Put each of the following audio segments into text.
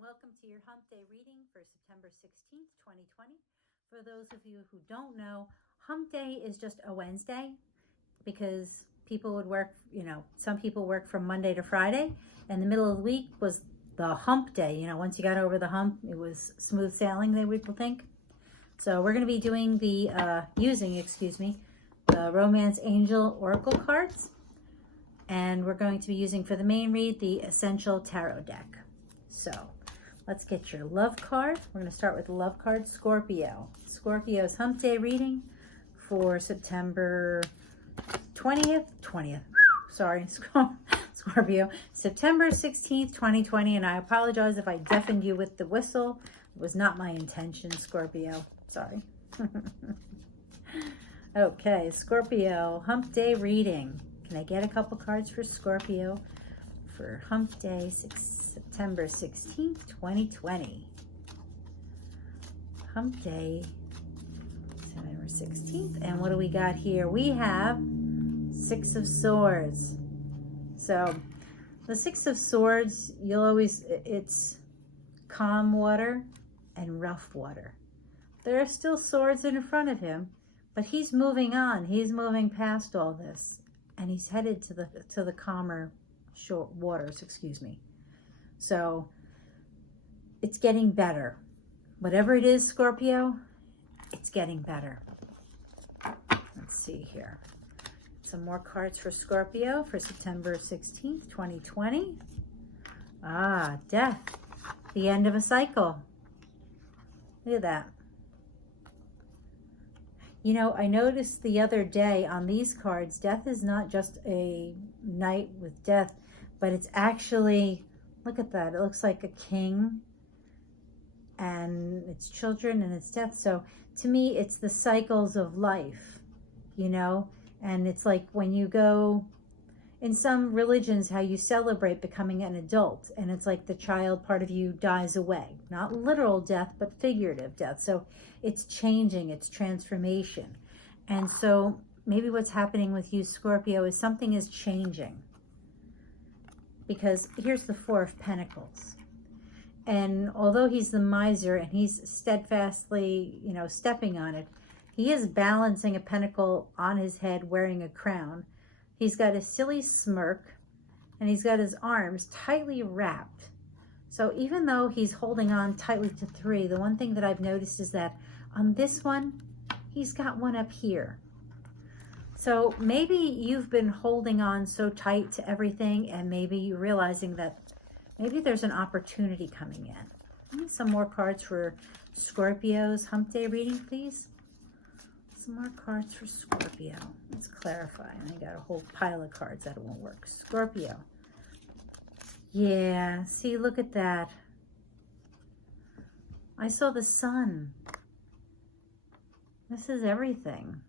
welcome to your Hump Day reading for September 16th, 2020. For those of you who don't know, Hump Day is just a Wednesday because people would work, some people work from Monday to Friday, and the middle of the week was the Hump Day. Once you got over the hump, it was smooth sailing, they would think. So we're going to be doing using the Romance Angel Oracle cards, and we're going to be using for the main read the Essential Tarot deck. So let's get your love card. We're going to start with the love card, Scorpio. Scorpio's Hump Day reading for September 20th. Sorry, Scorpio. September 16th, 2020. And I apologize if I deafened you with the whistle. It was not my intention, Scorpio. Sorry. Okay, Scorpio, Hump Day reading. Can I get a couple cards for Scorpio for Hump Day, September 16th, 2020? Hump Day, September 16th. And what do we got here? We have Six of Swords. So the Six of Swords, it's calm water and rough water. There are still swords in front of him, but he's moving on. He's moving past all this, and he's headed to the calmer waters, So it's getting better. Whatever it is, Scorpio, it's getting better. Let's see here. Some more cards for Scorpio for September 16th, 2020. Death. The end of a cycle. Look at that. I noticed the other day on these cards, death is not just a knight with death, but it's actually, look at that. It looks like a king and it's children and it's death. So to me, it's the cycles of life, and it's like when you go in some religions, how you celebrate becoming an adult, and it's like the child part of you dies away, not literal death, but figurative death. So it's changing, it's transformation. And so maybe what's happening with you, Scorpio, is something is changing. Because here's the Four of Pentacles. And although he's the miser and he's steadfastly, stepping on it, he is balancing a pentacle on his head wearing a crown. He's got a silly smirk and he's got his arms tightly wrapped. So even though he's holding on tightly to three, the one thing that I've noticed is that on this one, he's got one up here. So maybe you've been holding on so tight to everything, and maybe you're realizing that maybe there's an opportunity coming in. Give me some more cards for Scorpio's Hump Day reading, please. Some more cards for Scorpio. Let's clarify. I got a whole pile of cards that won't work. Scorpio. Yeah, see, look at that. I saw the sun. This is everything.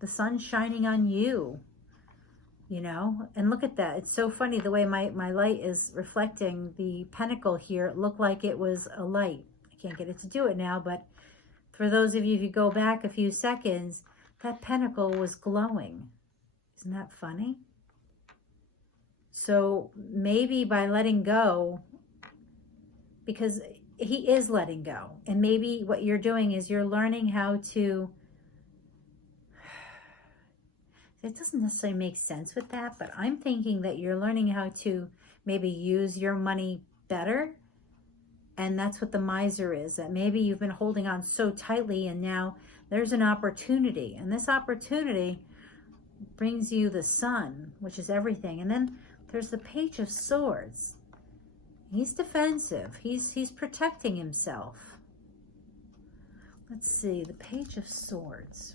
The sun's shining on you, and look at that. It's so funny the way my light is reflecting the pentacle here. It looked like it was a light. I can't get it to do it now, but for those of you, if you go back a few seconds, that pentacle was glowing. Isn't that funny? So maybe by letting go, because he is letting go, and maybe what you're doing is you're learning how to, it doesn't necessarily make sense with that, but I'm thinking that you're learning how to maybe use your money better. And that's what the miser is, that maybe you've been holding on so tightly and now there's an opportunity. And this opportunity brings you the sun, which is everything. And then there's the Page of Swords. He's defensive. He's protecting himself. Let's see, the Page of Swords.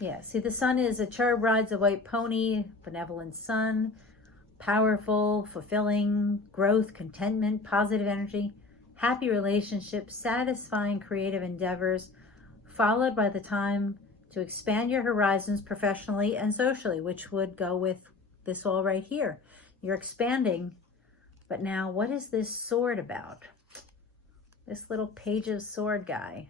Yeah, see, the sun is a cherub rides a white pony, benevolent sun, powerful, fulfilling, growth, contentment, positive energy, happy relationships, satisfying creative endeavors, followed by the time to expand your horizons professionally and socially, which would go with this all right here. You're expanding, but now what is this sword about? This little Page of Sword guy.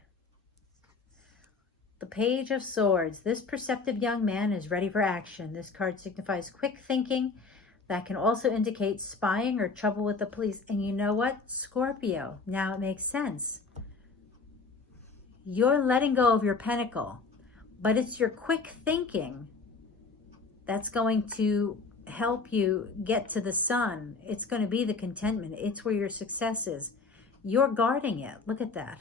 The Page of Swords. This perceptive young man is ready for action. This card signifies quick thinking, That can also indicate spying or trouble with the police. And you know what, Scorpio, now it makes sense. You're letting go of your pentacle, but it's your quick thinking that's going to help you get to the sun. It's going to be the contentment. It's where your success is. You're guarding it. Look at that.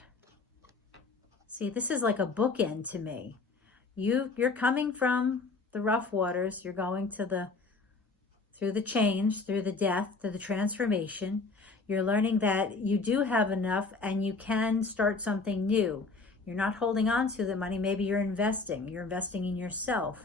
See, this is like a bookend to me. You're coming from the rough waters. You're going to through the change, through the death, to the transformation. You're learning that you do have enough and you can start something new. You're not holding on to the money. Maybe you're investing. You're investing in yourself,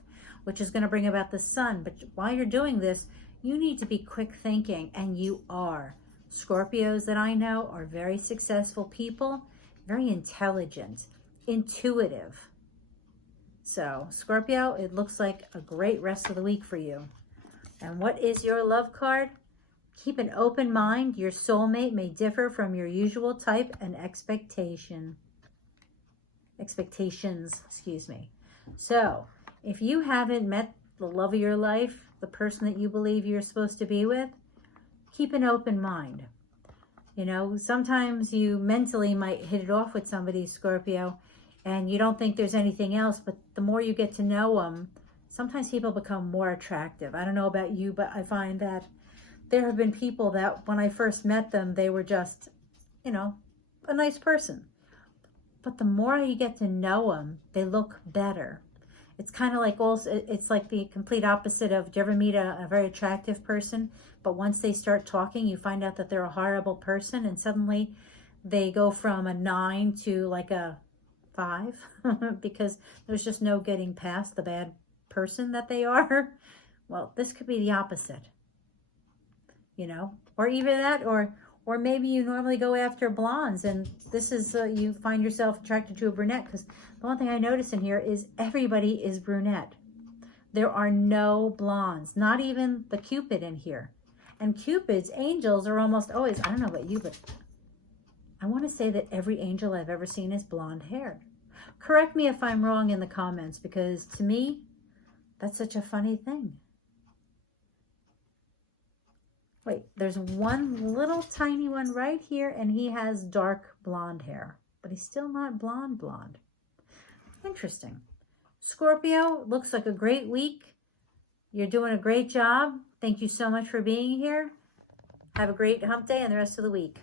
which is going to bring about the sun. But while you're doing this, you need to be quick thinking, and you are. Scorpios that I know are very successful people, very intelligent, intuitive. So, Scorpio, it looks like a great rest of the week for you. And what is your love card? Keep an open mind. Your soulmate may differ from your usual type and expectations, excuse me. So, if you haven't met the love of your life, the person that you believe you're supposed to be with, keep an open mind. You know, sometimes you mentally might hit it off with somebody, Scorpio, and you don't think there's anything else, but the more you get to know them, sometimes people become more attractive. I don't know about you, but I find that there have been people that when I first met them, they were just, you know, a nice person. But the more you get to know them, they look better. It's kind of like it's like the complete opposite of, do you ever meet a very attractive person, but once they start talking, you find out that they're a horrible person, and suddenly they go from a 9 to like a 5 because there's just no getting past the bad person that they are. Well, this could be the opposite, you know, or even that, or maybe you normally go after blondes, and this is you find yourself attracted to a brunette, because the one thing I notice in here is everybody is brunette. There are no blondes, not even the Cupid in here. And Cupid's angels are almost always, I don't know about you, but I want to say that every angel I've ever seen is blonde haired. Correct me if I'm wrong in the comments, because to me, that's such a funny thing. Wait, there's one little tiny one right here, and he has dark blonde hair, but he's still not blonde. Interesting. Scorpio, looks like a great week. You're doing a great job. Thank you so much for being here. Have a great hump day and the rest of the week.